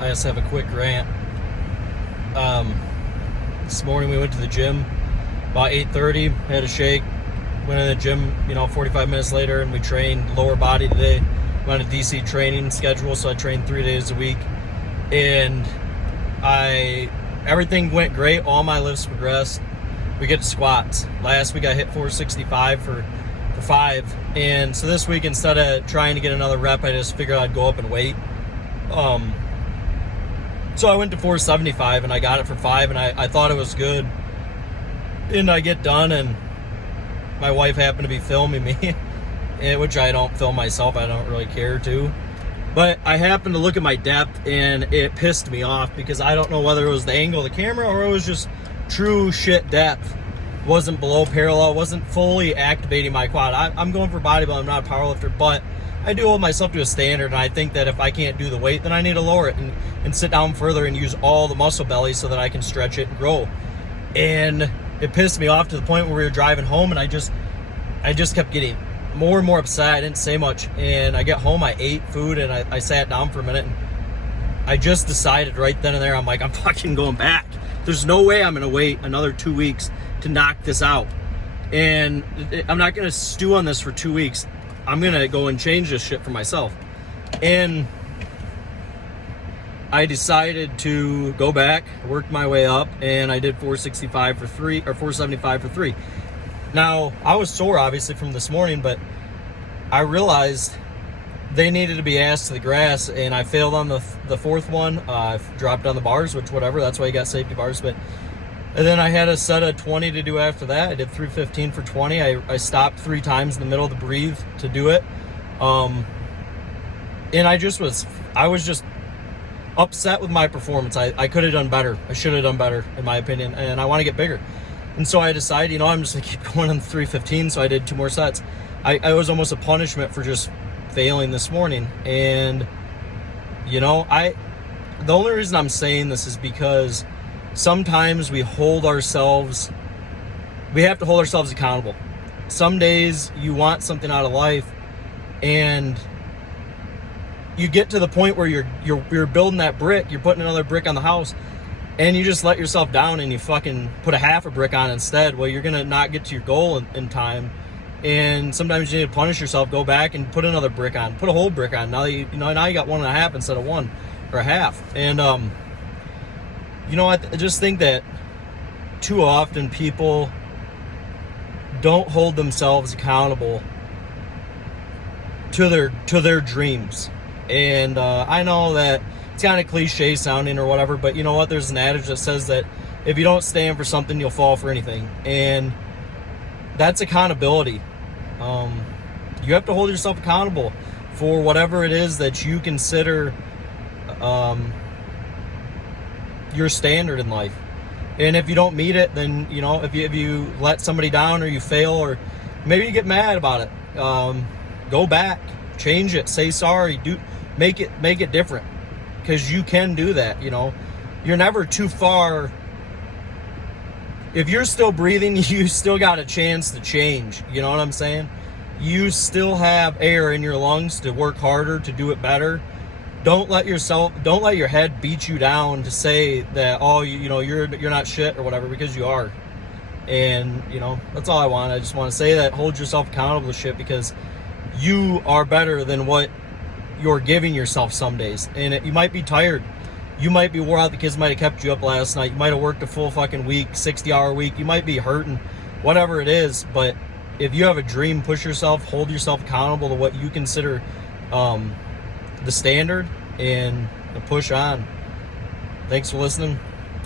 I just have a quick rant. This morning we went to the gym about 8:30, had a shake, went in the gym, 45 minutes later, and we trained lower body today. I'm on a DC training schedule, so I train 3 days a week. And everything went great. All my lifts progressed. We get to squats. Last week I hit 465 for 5. And so this week, instead of trying to get another rep, I just figured I'd go up and wait. So I went to 475 and I got it for 5, and I thought it was good. And I get done and my wife happened to be filming me, which I don't film myself. I don't really care to. But I happened to look at my depth and it pissed me off because I don't know whether it was the angle of the camera or it was just true shit depth. Wasn't below parallel, wasn't fully activating my quad. I'm going for bodybuilding, I'm not a powerlifter, but I do hold myself to a standard, and I think that if I can't do the weight, then I need to lower it and sit down further and use all the muscle belly so that I can stretch it and grow. And it pissed me off to the point where we were driving home, and I just kept getting more and more upset. I didn't say much, and I get home, I ate food, and I sat down for a minute, and I just decided right then and there, I'm like, I'm fucking going back. There's no way I'm gonna wait another 2 weeks to knock this out. And I'm not gonna stew on this for 2 weeks. I'm gonna go and change this shit for myself. And I decided to go back, work my way up, and I did 465 for 3, or 475 for 3. Now, I was sore obviously from this morning, but I realized they needed to be asked to the grass, and I failed on the fourth one. I dropped on the bars, which whatever, that's why you got safety bars. And then I had a set of 20 to do after that. I did 315 for 20. I stopped 3 times in the middle to breathe to do it. And I was just upset with my performance. I could have done better. I should have done better, in my opinion, and I want to get bigger. And so I decided, I'm just going to keep going on the 315, so I did 2 more sets. I was almost a punishment for just failing this morning. And, the only reason I'm saying this is because sometimes we have to hold ourselves accountable. Some days you want something out of life, and you get to the point where you're building that brick, you're putting another brick on the house, and you just let yourself down and you fucking put a half a brick on instead. Well, you're gonna not get to your goal in time, and sometimes you need to punish yourself. Go back and put another brick on, put a whole brick on. Now you got 1.5 instead of 1 or a half. And I just think that too often people don't hold themselves accountable to their dreams. And I know that it's kind of cliche sounding or whatever, but you know what? There's an adage that says that if you don't stand for something, you'll fall for anything. And that's accountability. You have to hold yourself accountable for whatever it is that you consider your standard in life. And if you don't meet it, then if you let somebody down or you fail, or maybe you get mad about it, go back, change it, say sorry, make it different, because you can do that. You're never too far. If you're still breathing, you still got a chance to change. You know what I'm saying? You still have air in your lungs to work harder, to do it better. Don't let your head beat you down to say that, you're not shit or whatever, because you are. And, that's all I want. I just want to say that hold yourself accountable to shit, because you are better than what you're giving yourself some days. And you might be tired. You might be wore out. The kids might have kept you up last night. You might have worked a full fucking week, 60-hour week. You might be hurting, whatever it is. But if you have a dream, push yourself, hold yourself accountable to what you consider the standard, and push on. Thanks for listening.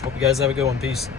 Hope you guys have a good one. Peace.